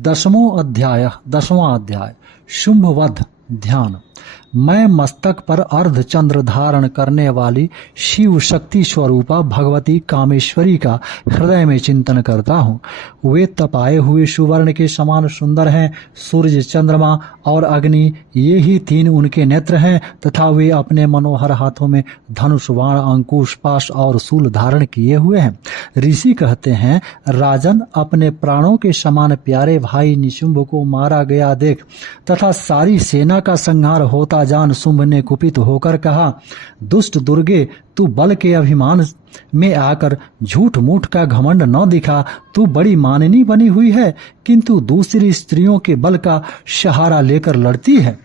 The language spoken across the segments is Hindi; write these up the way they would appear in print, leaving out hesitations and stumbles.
10वां अध्याय शुंभवध ध्यान। मैं मस्तक पर अर्ध चंद्र धारण करने वाली शिव शक्ति स्वरूपा भगवती कामेश्वरी का हृदय में चिंतन करता हूँ। वे तपाए हुए सुवर्ण के समान सुंदर हैं। सूर्य, चंद्रमा और अग्नि ये ही तीन उनके नेत्र हैं तथा वे अपने मनोहर हाथों में धनुष, बाण, अंकुश, पाश और शूल धारण किए हुए हैं। ऋषि कहते हैं, राजन, अपने प्राणों के समान प्यारे भाई निशुंभ को मारा गया देख तथा सारी सेना का संहार होता जान शुंभ ने कुपित होकर कहा, दुष्ट दुर्गे, तू बल के अभिमान में आकर झूठ मूठ का घमंड न दिखा। तू बड़ी माननी बनी हुई है किंतु दूसरी स्त्रियों के बल का सहारा लेकर लड़ती है।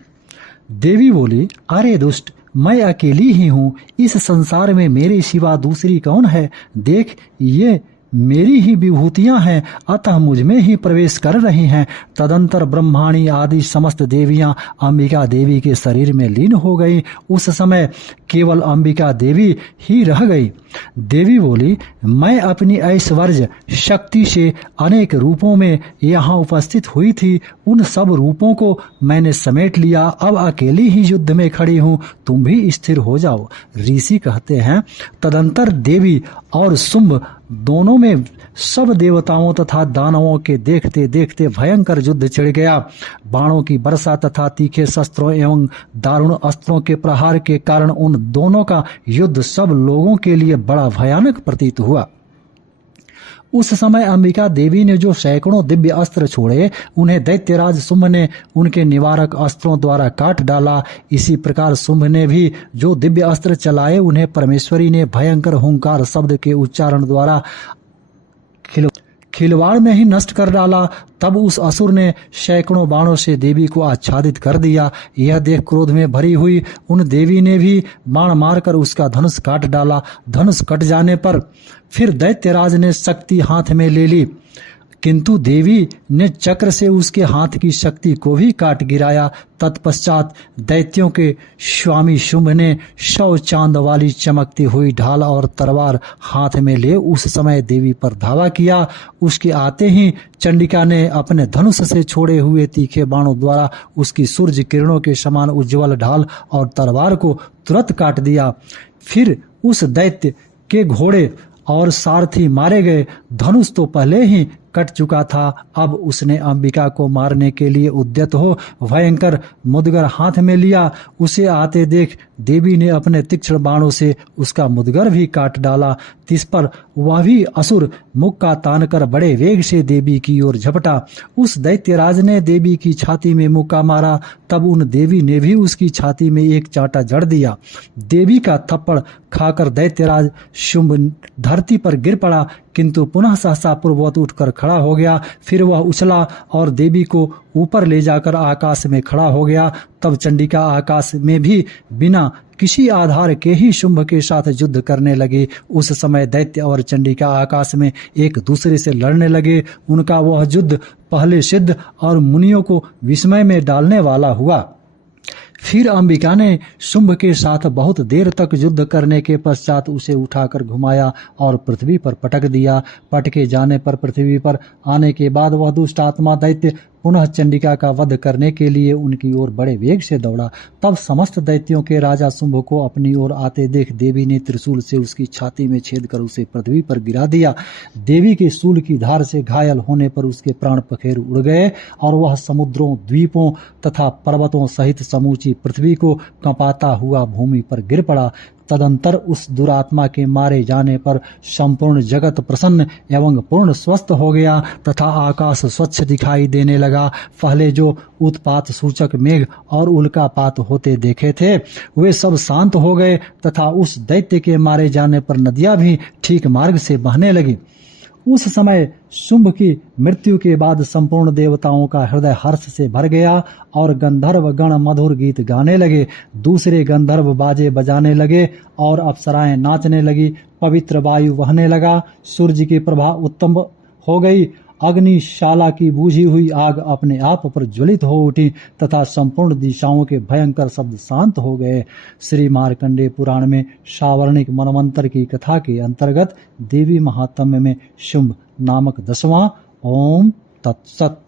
देवी बोली, अरे दुष्ट, मैं अकेली ही हूँ। इस संसार में मेरे सिवा दूसरी कौन है? देख, ये मेरी ही विभूतियां हैं, अतः मुझ में ही प्रवेश कर रही हैं। तदंतर ब्रह्माणी आदि समस्त देवियां अंबिका देवी के शरीर में लीन हो गई। उस समय केवल अंबिका देवी ही रह गई। देवी बोली, मैं अपनी ऐश्वर्य शक्ति से अनेक रूपों में यहाँ उपस्थित हुई थी। उन सब रूपों को मैंने समेट लिया। अब अकेली ही युद्ध में खड़ी हूँ, तुम भी स्थिर हो जाओ। ऋषि कहते हैं, तदंतर देवी और शुंभ दोनों में सब देवताओं तथा दानवों के देखते देखते भयंकर युद्ध छिड़ गया। बाणों की वर्षा तथा तीखे शस्त्रों एवं दारुण अस्त्रों के प्रहार के कारण उन दोनों का युद्ध सब लोगों के लिए बड़ा भयानक प्रतीत हुआ। उस समय अंबिका देवी ने जो सैकड़ों दिव्य अस्त्र छोड़े, उन्हें दैत्यराज शुंभ ने उनके निवारक अस्त्रों द्वारा काट डाला। इसी प्रकार शुंभ ने भी जो दिव्य अस्त्र चलाए, उन्हें परमेश्वरी ने भयंकर हुंकार शब्द के उच्चारण द्वारा खिलवाड़ में ही नष्ट कर डाला। तब उस असुर ने सैकड़ों बाणों से देवी को आच्छादित कर दिया। यह देख क्रोध में भरी हुई उन देवी ने भी बाण मारकर उसका धनुष काट डाला। धनुष कट जाने पर फिर दैत्यराज ने शक्ति हाथ में ले ली, किंतु देवी ने चक्र से उसके हाथ की शक्ति को भी काट गिराया। तत्पश्चात दैत्यों के स्वामी शुंभ ने 100 चांद वाली चमकती हुई ढाल और तलवार हाथ में ले उस समय देवी पर धावा किया। उसके आते ही चंडिका ने अपने धनुष से छोड़े हुए तीखे बाणों द्वारा उसकी सूर्य किरणों के समान उज्ज्वल ढाल और तलवार को तुरंत काट दिया। फिर उस दैत्य के घोड़े और सारथी मारे गए। धनुष तो पहले ही कट चुका था। अब उसने अंबिका को मारने के लिए उद्यत हो भयंकर मुदगर हाथ में लिया। उसे आते देख देवी ने अपने तीक्ष्ण बाणों से उसका मुदगर भी काट डाला। तिस पर वह भी असुर मुक्का तानकर बड़े वेग से देवी की ओर झपटा। उस दैत्यराज ने देवी की छाती में मुक्का मारा। तब उन देवी ने भी उसकी छाती में एक चांटा जड़ दिया। देवी का थप्पड़ खाकर दैत्यराज शुंभ धरती पर गिर पड़ा, किंतु पुनः सहसा पूर्ववत उठकर खड़ा हो गया। फिर वह उछला और देवी को ऊपर ले जाकर आकाश में खड़ा हो गया। तब चंडिका आकाश में भी बिना किसी आधार के ही शुंभ के साथ युद्ध करने लगे। उस समय दैत्य और चंडिका आकाश में एक दूसरे से लड़ने लगे। उनका वह युद्ध पहले सिद्ध और मुनियों को विस्मय में डालने वाला हुआ। फिर अंबिका ने शुंभ के साथ बहुत देर तक युद्ध करने के पश्चात उसे उठाकर घुमाया और पृथ्वी पर पटक दिया। पटके जाने पर पृथ्वी पर आने के बाद वह दुष्ट आत्मा दैत्य पुनः चंडिका का वध करने के लिए उनकी ओर बड़े वेग से दौड़ा। तब समस्त दैत्यों के राजा शुंभ को अपनी ओर आते देख देवी ने त्रिशूल से उसकी छाती में छेद कर उसे पृथ्वी पर गिरा दिया। देवी के शूल की धार से घायल होने पर उसके प्राण पखेरु उड़ गए और वह समुद्रों, द्वीपों तथा पर्वतों सहित समूची पृथ्वी को कंपाता हुआ भूमि पर गिर पड़ा। तदंतर उस दुरात्मा के मारे जाने पर संपूर्ण जगत प्रसन्न एवं पूर्ण स्वस्थ हो गया तथा आकाश स्वच्छ दिखाई देने लगा। पहले जो उत्पात सूचक मेघ और उल्कापात होते देखे थे, वे सब शांत हो गए तथा उस दैत्य के मारे जाने पर नदियां भी ठीक मार्ग से बहने लगी। उस समय शुंभ की मृत्यु के बाद संपूर्ण देवताओं का हृदय हर्ष से भर गया और गंधर्व गण मधुर गीत गाने लगे। दूसरे गंधर्व बाजे बजाने लगे और अप्सराएं नाचने लगी। पवित्र वायु बहने लगा। सूर्य की प्रभा उत्तम हो गई। अग्निशाला की बूझी हुई आग अपने आप पर ज्वलित हो उठी तथा संपूर्ण दिशाओं के भयंकर शब्द शांत हो गए। श्री मार्कंडेय पुराण में सावर्णिक मनवंतर की कथा के अंतर्गत देवी महात्म्य में शुंभ नामक 10वां। ओम तत्सत।